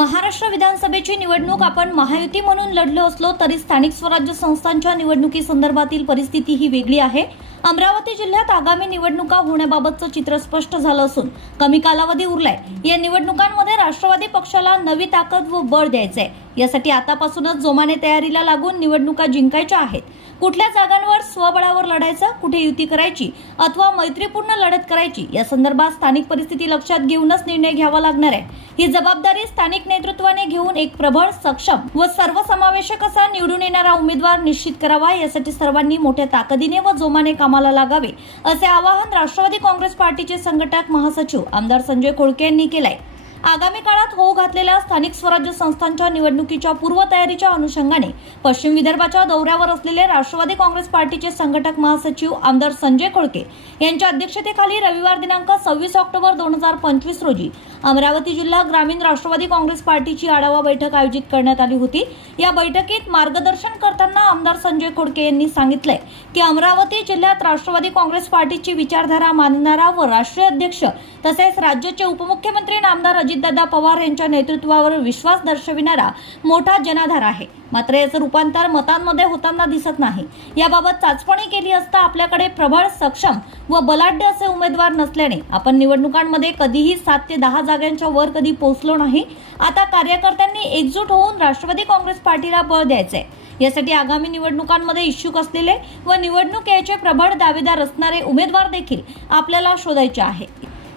महाराष्ट्र विधानसभेची निवडणूक आपण महायुती म्हणून लढलो असलो तरी स्थानिक स्वराज्य संस्थांच्या निवडणुकीसंदर्भातील परिस्थिती ही वेगळी आहे. अमरावती जिल्ह्यात आगामी निवडणुका होण्याबाबतचं चित्र स्पष्ट झालं असून कमी कालावधी उरलाय. या निवडणुकांमध्ये राष्ट्रवादी पक्षाला नवी ताकद व बळ द्यायचंय. यासाठी आतापासूनच जोमाने तयारीला लागून निवडणुका जिंकायच्या आहेत. कुठल्या जागांवर स्वबळावर लढायचं कुठे युती करायची अथवा मैत्रीपूर्ण लढत करायची या संदर्भात स्थानिक परिस्थिती लक्षात घेऊनच निर्णय घ्यावा लागणार आहे. ही जबाबदारी स्थानिक नेतृत्वाने घेऊन एक प्रबळ सक्षम व सर्वसमावेशक असा निवडून येणारा उमेदवार निश्चित करावा यासाठी सर्वांनी मोठ्या ताकदीने व जोमाने कामाला लागावे असे आवाहन राष्ट्रवादी काँग्रेस पार्टीचे संघटक महासचिव आमदार संजय कोळके यांनी केलंय. आगामी काळात होऊ घातलेल्या स्थानिक स्वराज्य संस्थांच्या निवडणुकीच्या पूर्वतयारीच्या अनुषंगाने पश्चिम विदर्भाच्या दौऱ्यावर असलेले राष्ट्रवादी काँग्रेस पार्टीचे संघटक महासचिव आमदार संजय खोळके यांच्या अध्यक्षतेखाली रविवार दिनांक सव्वीस ऑक्टोबर दोन हजार पंचवीस रोजी अमरावती जिल्हा ग्रामीण राष्ट्रवादी काँग्रेस पार्टीची आढावा बैठक आयोजित करण्यात आली होती. या बैठकीत मार्गदर्शन करताना आमदार संजय खोडके यांनी सांगितलंय की अमरावती जिल्ह्यात राष्ट्रवादी काँग्रेस पार्टीची विचारधारा मानणारा व राष्ट्रीय अध्यक्ष तसेच राज्याचे उपमुख्यमंत्री नामदार अजितदादा पवार यांच्या नेतृत्वावर विश्वास दर्शविणारा मोठा जनाधार आहे. मात्र याचं रूपांतर मतांमध्ये होताना दिसत नाही. याबाबत चाचपणी केली असता आपल्याकडे प्रबळ सक्षम व बलाढ्य असे उमेदवार नसल्याने आपण निवडणुकांमध्ये कधीही सात ते दहा जागांच्या वर कधी पोहोचलो नाही. आता कार्यकर्त्यांनी एकजूट होऊन राष्ट्रवादी काँग्रेस पार्टीला बळ द्यायचंय. यासाठी आगामी निवडणुकांमध्ये इच्छुक असलेले व निवडणूक याचे प्रबळ दावेदार असणारे उमेदवार देखील आपल्याला शोधायचे आहे.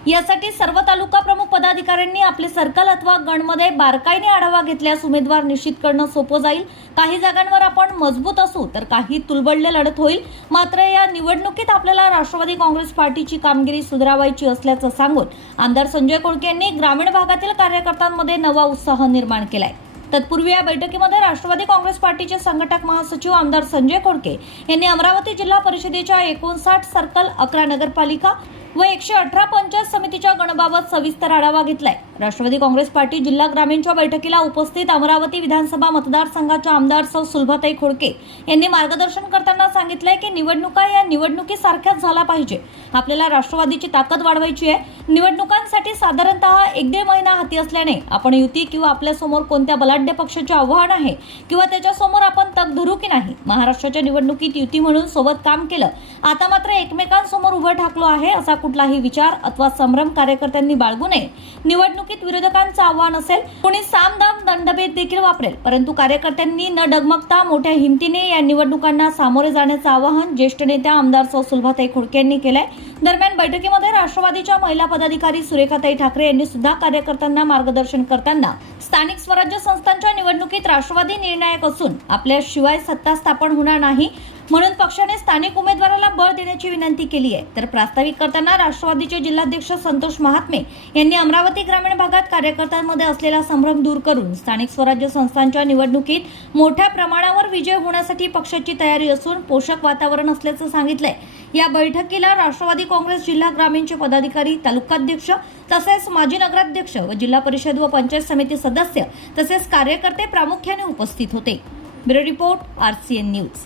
यासाठी सर्व तालुका प्रमुख पदाधिकाऱ्यांनी आपले सर्कल अथवा गणमध्ये बारकाईने आढावा घेतल्यास उमेदवार निश्चित करणं सोपं जाईल. काही जागांवर आपण मजबूत असू तर काही तुलबडले लढत होईल. मात्र या निवडणुकीत आपल्याला राष्ट्रवादी काँग्रेस पार्टीची कामगिरी सुधारावायची असल्याचं सांगून आमदार संजय कोळके यांनी ग्रामीण भागातील कार्यकर्त्यांमध्ये नवा उत्साह निर्माण केलाय. तत्पूर्वी या बैठकीमध्ये राष्ट्रवादी काँग्रेस पार्टीचे संघटक महासचिव आमदार संजय कोडके यांनी अमरावती जिल्हा परिषदेच्या एकोणसाठ सर्कल अकरा नगरपालिका व एकशे अठरा पंचायत समितीच्या गणबाबत सविस्तर आढावा घेतलाय. राष्ट्रवादी काँग्रेस पार्टी जिल्हा ग्रामीणच्या बैठकीला उपस्थित अमरावती विधानसभा मतदारसंघाच्या आमदार सौ सुलभाताई खोडके यांनी मार्गदर्शन करताना सांगितलंय की निवडणुका या निवडणुकीसारख्याच झाला पाहिजे. आपल्याला राष्ट्रवादीची ताकद वाढवायची आहे. निवडणुकांसाठी साधारणतः एक दीड महिना हाती असल्याने आपण युती किंवा आपल्यासमोर कोणत्या बलाढ्य पक्षाचे आव्हान आहे किंवा त्याच्यासमोर आपण तग धरू की नाही? महाराष्ट्राच्या निवडणुकीत युती म्हणून सोबत काम केलं. आता मात्र एकमेकांसमोर उभं ठाकलो आहे असा कुठलाही विचार अथवा संभ्रम कार्यकर्त्यांनी बाळगू नये. निवडणूक निवडणुकीत विरोधकांचं आव्हान असेल कोणी सामदाम दंडभेद देखील वापरेल. परंतु कार्यकर्त्यांनी न डगमगता मोठ्या हिमतीने या निवडणुकांना सामोरे जाण्याचं आवाहन ज्येष्ठ नेत्या आमदार सौ सुलभाताई खोडके यांनी केलंय. दरम्यान बैठकीमध्ये राष्ट्रवादीच्या महिला पदाधिकारी सुरेखाताई ठाकरे यांनी सुद्धा कार्यकर्त्यांना मार्गदर्शन करताना स्थानिक स्वराज्य संस्थांच्या निवडणुकीत राष्ट्रवादी निर्णायक असून आपल्याशिवाय सत्ता स्थापन होणार नाही म्हणून पक्षाने स्थानिक उमेदवाराला बळ देण्याची विनंती केली आहे. तर प्रास्ताविक करताना राष्ट्रवादीचे जिल्हाध्यक्ष संतोष महात्मे यांनी अमरावती ग्रामीण भागात कार्यकर्त्यांमध्ये असलेला संभ्रम दूर करून स्थानिक स्वराज्य संस्थांच्या निवडणुकीत मोठ्या प्रमाणावर विजय होण्यासाठी पक्षाची तयारी असून पोषक वातावरण असल्याचं सांगितलंय. या बैठकीला राष्ट्रवादी काँग्रेस जिल्हा ग्रामीणचे पदाधिकारी तालुकाध्यक्ष तसेच माजी नगराध्यक्ष व जिल्हा परिषद व पंचायत समिती सदस्य तसेच कार्यकर्ते प्रामुख्याने उपस्थित होते. Bureau report R C N news.